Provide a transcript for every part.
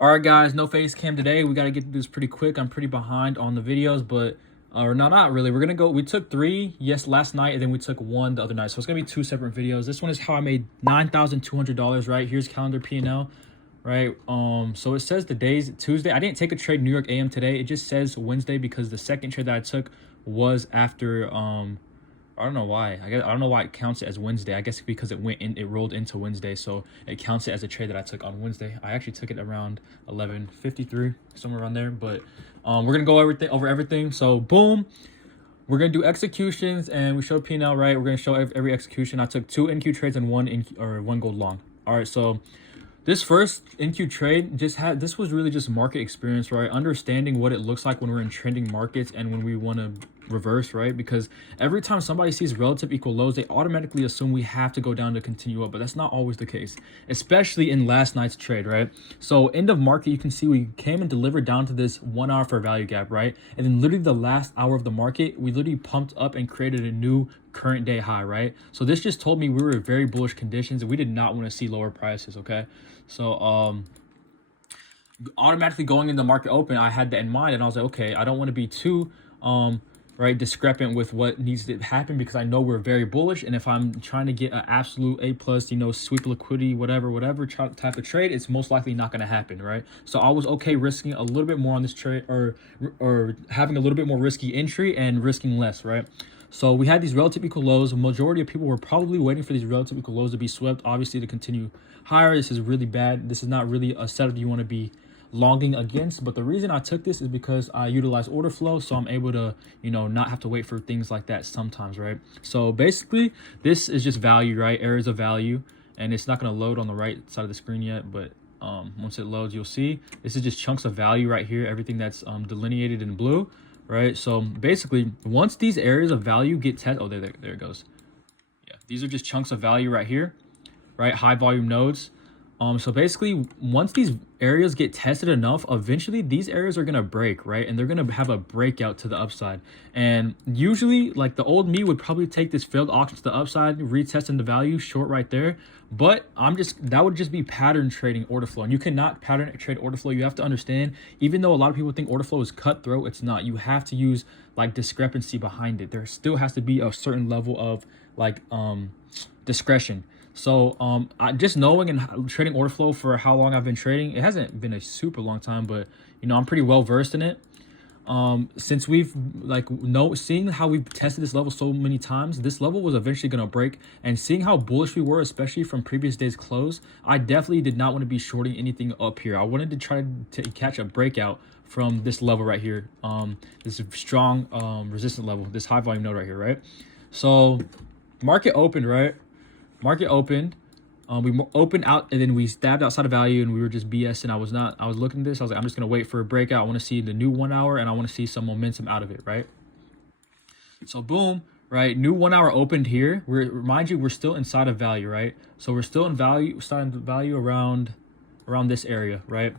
All right, guys, no face cam today. We got to get through this pretty quick. I'm pretty behind on the videos, but or no, not really. We're gonna go. We took three, yes, last night, and then we took one the other night. So it's gonna be two separate videos. This one is how I made $9,200. Right here's calendar P&L. Right. So it says the days Tuesday. I didn't take a trade New York AM today. It just says Wednesday because the second trade that I took was after I don't know why. I don't know why it counts it as Wednesday. I guess because it rolled into Wednesday, so it counts it as a trade that I took on Wednesday. I actually took it around 11:53, somewhere around there. But we're gonna go over everything. So boom, we're gonna do executions, and we showed P&L, right. We're gonna show every execution. I took 2 NQ trades and one gold long. All right, so this first NQ trade this was really just market experience, right? Understanding what it looks like when we're in trending markets and when we want to reverse, right? Because every time somebody sees relative equal lows, they automatically assume we have to go down to continue up, but that's not always the case, especially in last night's trade, right? So end of market, you can see we came and delivered down to this 1 hour fair value gap, right? And then literally the last hour of the market, we literally pumped up and created a new current day high, right? So this just told me we were in very bullish conditions and we did not want to see lower prices, okay? So automatically going into market open, I had that in mind, and I was like, okay, I don't want to be too right discrepant with what needs to happen, because I know we're very bullish, and if I'm trying to get an absolute A plus, sweep liquidity, whatever type of trade, it's most likely not going to happen, right? So I was okay risking a little bit more on this trade, or having a little bit more risky entry and risking less, right? So we had these relative equal lows. The majority of people were probably waiting for these relative equal lows to be swept, obviously, to continue higher. This is really bad. This is not really a setup you want to be longing against. But the reason I took this is because I utilize order flow, so I'm able to, not have to wait for things like that sometimes, right? So basically, this is just value, right? Areas of value, and it's not going to load on the right side of the screen yet, but once it loads, you'll see this is just chunks of value right here. Everything that's delineated in blue. Right, so basically, once these areas of value get tested, there it goes. Yeah, these are just chunks of value right here, right? High volume nodes. So basically, once these areas get tested enough, eventually these areas are gonna break, right? And they're gonna have a breakout to the upside. And usually, like the old me would probably take this failed auction to the upside, retesting the value short right there. But that would just be pattern trading order flow. And you cannot pattern trade order flow. You have to understand, even though a lot of people think order flow is cutthroat, it's not. You have to use like discrepancy behind it. There still has to be a certain level of like discretion. So I just knowing and trading order flow for how long I've been trading, it hasn't been a super long time, but I'm pretty well versed in it. Since we've seeing how we've tested this level so many times, this level was eventually gonna break, and seeing how bullish we were, especially from previous days close, I definitely did not want to be shorting anything up here. I wanted to try to catch a breakout from this level right here, this strong resistant level, this high volume node right here, right? So market opened, right? Market opened. We opened out, and then we stabbed outside of value, and we were just BSing. I was looking at this. I was like, I'm just going to wait for a breakout. I want to see the new 1 hour, and I want to see some momentum out of it, right? So boom, right? New 1 hour opened here. Mind you, we're still inside of value, right? So we're still in value, starting value around this area, right?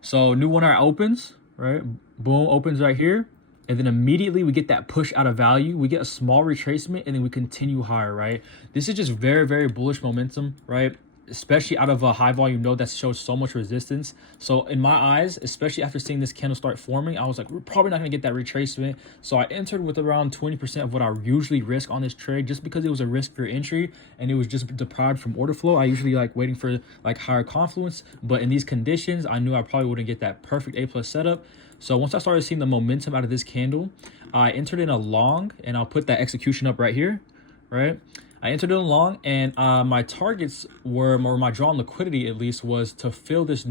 So new 1 hour opens, right? Boom, opens right here. And then immediately we get that push out of value. We get a small retracement, and then we continue higher, right? This is just very, very bullish momentum, right? Especially out of a high volume node that shows so much resistance. So in my eyes, especially after seeing this candle start forming, I was like, we're probably not gonna get that retracement. So I entered with around 20% of what I usually risk on this trade, just because it was a riskier entry and it was just deprived from order flow. I usually like waiting for like higher confluence, but in these conditions, I knew I probably wouldn't get that perfect A plus setup. So once I started seeing the momentum out of this candle, I entered in a long, and I'll put that execution up right here, right? I entered in a long, and my targets were, or my drawn liquidity at least, was to fill this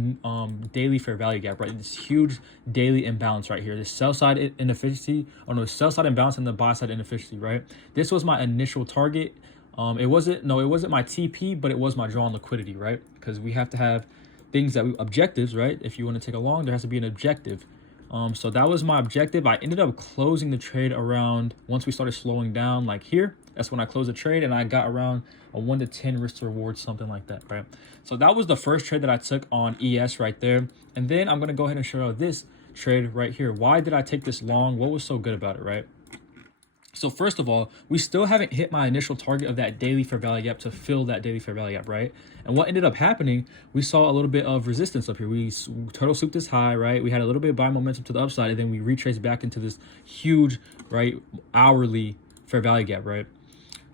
daily fair value gap, right? This huge daily imbalance right here, this sell side inefficiency, sell side imbalance and the buy side inefficiency, right? This was my initial target. It wasn't my TP, but it was my drawn liquidity, right? Because we have to have things objectives, right? If you want to take a long, there has to be an objective. So that was my objective. I ended up closing the trade around, once we started slowing down, like here. That's when I closed the trade, and I got around a 1 to 10 risk to reward, something like that, right? So that was the first trade that I took on ES right there. And then I'm going to go ahead and show you this trade right here. Why did I take this long? What was so good about it, right? So first of all, we still haven't hit my initial target of that daily fair value gap to fill that daily fair value gap, right? And what ended up happening, we saw a little bit of resistance up here. We turtle swooped this high, right? We had a little bit of buy momentum to the upside, and then we retraced back into this huge, right, hourly fair value gap, right?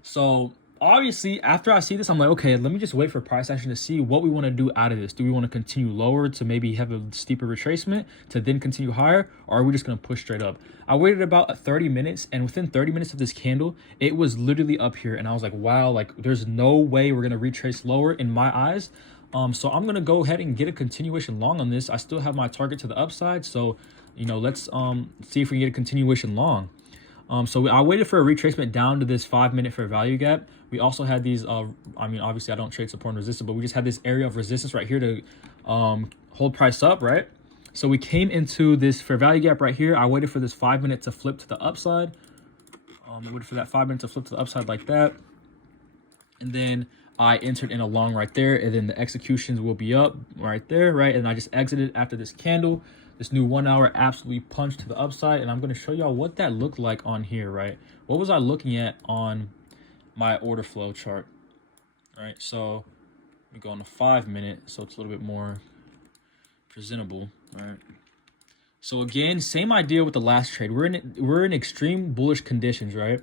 So obviously, after I see this, I'm like, okay, let me just wait for price action to see what we want to do out of this. Do we want to continue lower to maybe have a steeper retracement to then continue higher, or are we just going to push straight up? I waited about 30 minutes, and within 30 minutes of this candle, it was literally up here, and I was like, wow, like there's no way we're going to retrace lower in my eyes. So I'm going to go ahead and get a continuation long on this. I still have my target to the upside, so let's see if we can get a continuation long. So I waited for a retracement down to this 5-minute fair value gap. We also had these, obviously I don't trade support and resistance, but we just had this area of resistance right here to hold price up, right? So we came into this fair value gap right here. I waited for this 5 minute to flip to the upside. I waited for that 5 minutes to flip to the upside like that. And then I entered in a long right there, and then the executions will be up right there, right? And I just exited after this candle. This new 1 hour absolutely punched to the upside, and I'm going to show y'all what that looked like on here, right? What was I looking at on my order flow chart? All right, so we go on the 5 minute, so it's a little bit more presentable, right? So again, same idea with the last trade. We're in extreme bullish conditions, right?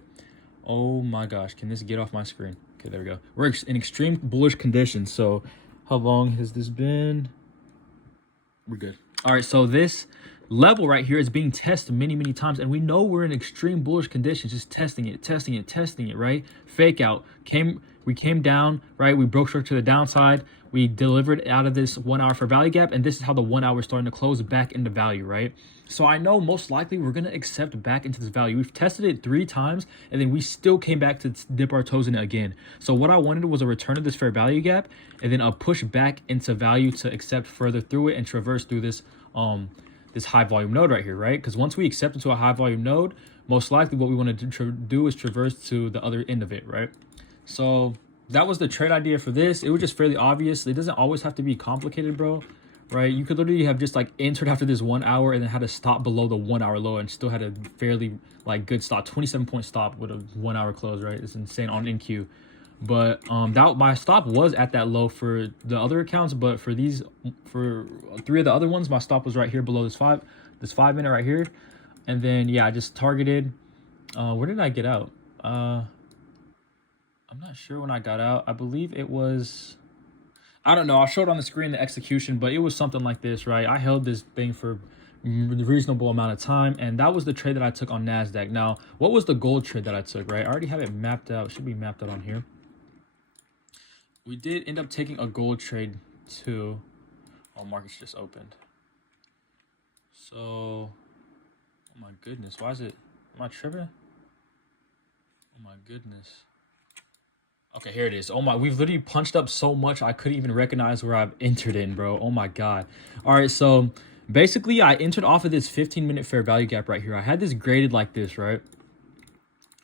Oh my gosh, can this get off my screen? Okay, there we go. We're in extreme bullish conditions. So how long has this been? We're good. All right, so this level right here is being tested many, many times, and we know we're in extreme bullish conditions, just testing it, right? Fake out. We came down, right? We broke structure to the downside. We delivered out of this 1 hour for value gap, and this is how the 1 hour is starting to close back into value, right? So I know most likely we're going to accept back into this value. We've tested it 3 times, and then we still came back to dip our toes in it again. So what I wanted was a return of this fair value gap, and then a push back into value to accept further through it and traverse through this this high volume node right here, right? Because once we accept into a high volume node, most likely what we want to do is traverse to the other end of it, right? So that was the trade idea for this. It was just fairly obvious. It doesn't always have to be complicated, bro, right? You could literally have just like entered after this 1 hour and then had to stop below the 1 hour low and still had a fairly like good stop, 27-point stop with a 1 hour close, right? It's insane on NQ. But that my stop was at that low for the other accounts, but for 3 of the other ones, my stop was right here below this 5 minute right here. And then yeah, I just targeted. Where did I get out? I'm not sure when I got out. I believe it was, I don't know, I'll show it on the screen, the execution, but it was something like this, right? I held this thing for a reasonable amount of time, and that was the trade that I took on NASDAQ. Now, what was the gold trade that I took, right? I already have it mapped out. It should be mapped out on here. We did end up taking a gold trade too. Oh, market's just opened. So, oh my goodness, why is it, am I tripping? Oh my goodness. Okay, here it is. Oh my, we've literally punched up so much I couldn't even recognize where I've entered in, bro. Oh my God. All right, so basically I entered off of this 15-minute fair value gap right here. I had this graded like this, right?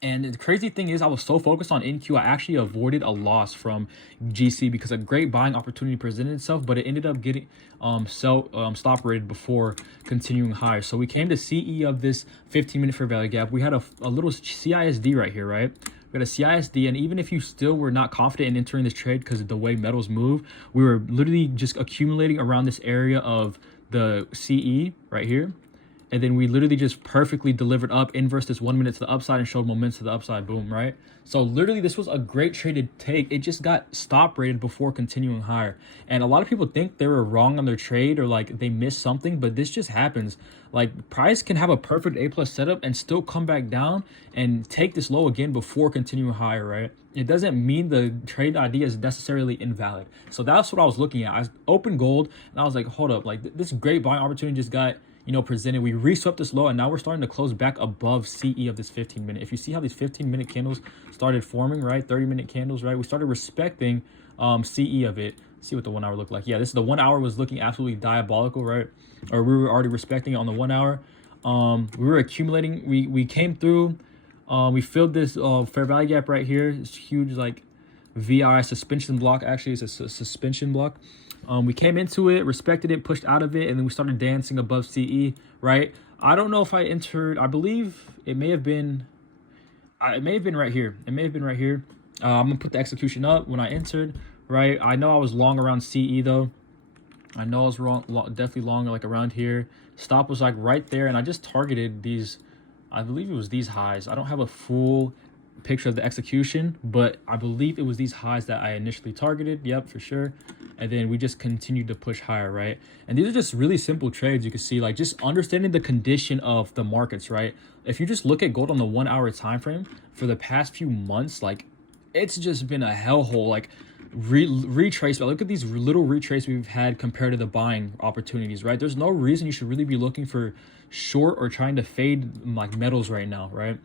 And the crazy thing is I was so focused on NQ, I actually avoided a loss from GC because a great buying opportunity presented itself, but it ended up getting stop rated before continuing higher. So we came to CE of this 15-minute fair value gap. We had a little CISD right here, right? We had a CISD, and even if you still were not confident in entering this trade because of the way metals move, we were literally just accumulating around this area of the CE right here. And then we literally just perfectly delivered up, inverse this 1 minute to the upside and showed momentum to the upside, boom, right? So literally this was a great trade to take. It just got stop rated before continuing higher. And a lot of people think they were wrong on their trade or like they missed something, but this just happens. Like price can have a perfect A+ setup and still come back down and take this low again before continuing higher, right? It doesn't mean the trade idea is necessarily invalid. So that's what I was looking at. I opened gold and I was like, hold up, like this great buying opportunity just got, presented. We reswept this low and now we're starting to close back above CE of this 15-minute. If you see how these 15-minute candles started forming, right? 30-minute candles, right? We started respecting CE of it. Let's see what the 1 hour looked like. Yeah, the 1 hour was looking absolutely diabolical, right? Or we were already respecting it on the 1 hour. We were accumulating. We came through. We filled this fair value gap right here. It's huge, like VRI suspension block. Actually, it's a suspension block. We came into it, respected it, pushed out of it, and then we started dancing above CE, right? I don't know if I entered, I believe it may have been, it may have been right here. It may have been right here. I'm gonna put the execution up when I entered, right? I know I was long around CE though. I know I was wrong, definitely long like around here. Stop was like right there, and I just targeted these. I believe it was these highs. I don't have a full picture of the execution, but I believe it was these highs that I initially targeted. Yep, for sure. And then we just continued to push higher, right? And these are just really simple trades. You can see, like, just understanding the condition of the markets, right? If you just look at gold on the 1 hour time frame for the past few months, like, it's just been a hellhole. Like, retrace, but look at these little retrace we've had compared to the buying opportunities, right? There's no reason you should really be looking for short or trying to fade like metals right now, right?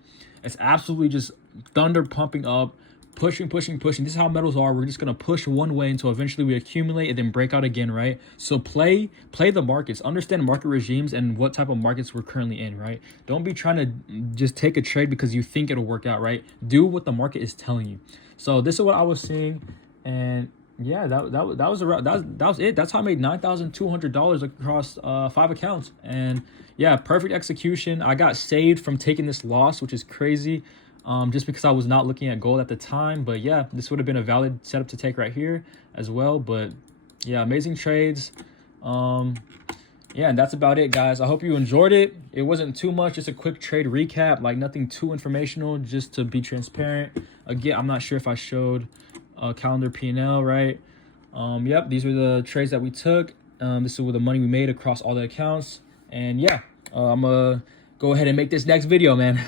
It's absolutely just thunder pumping up, pushing. This is how metals are. We're just gonna push one way until eventually we accumulate and then break out again, right? So play the markets, understand market regimes and what type of markets we're currently in, right? Don't be trying to just take a trade because you think it'll work out, right? Do what the market is telling you. So this is what I was seeing, and yeah, that was it. That's how I made $9,200 across 5 accounts. And yeah, perfect execution. I got saved from taking this loss, which is crazy, just because I was not looking at gold at the time. But yeah, this would have been a valid setup to take right here as well. But yeah, amazing trades. Yeah, and that's about it, guys. I hope you enjoyed it. It wasn't too much, just a quick trade recap, like nothing too informational, just to be transparent. Again, I'm not sure if I showed calendar P&L, right? Yep, these were the trades that we took. This is with the money we made across all the accounts. And yeah, I'm gonna go ahead and make this next video, man.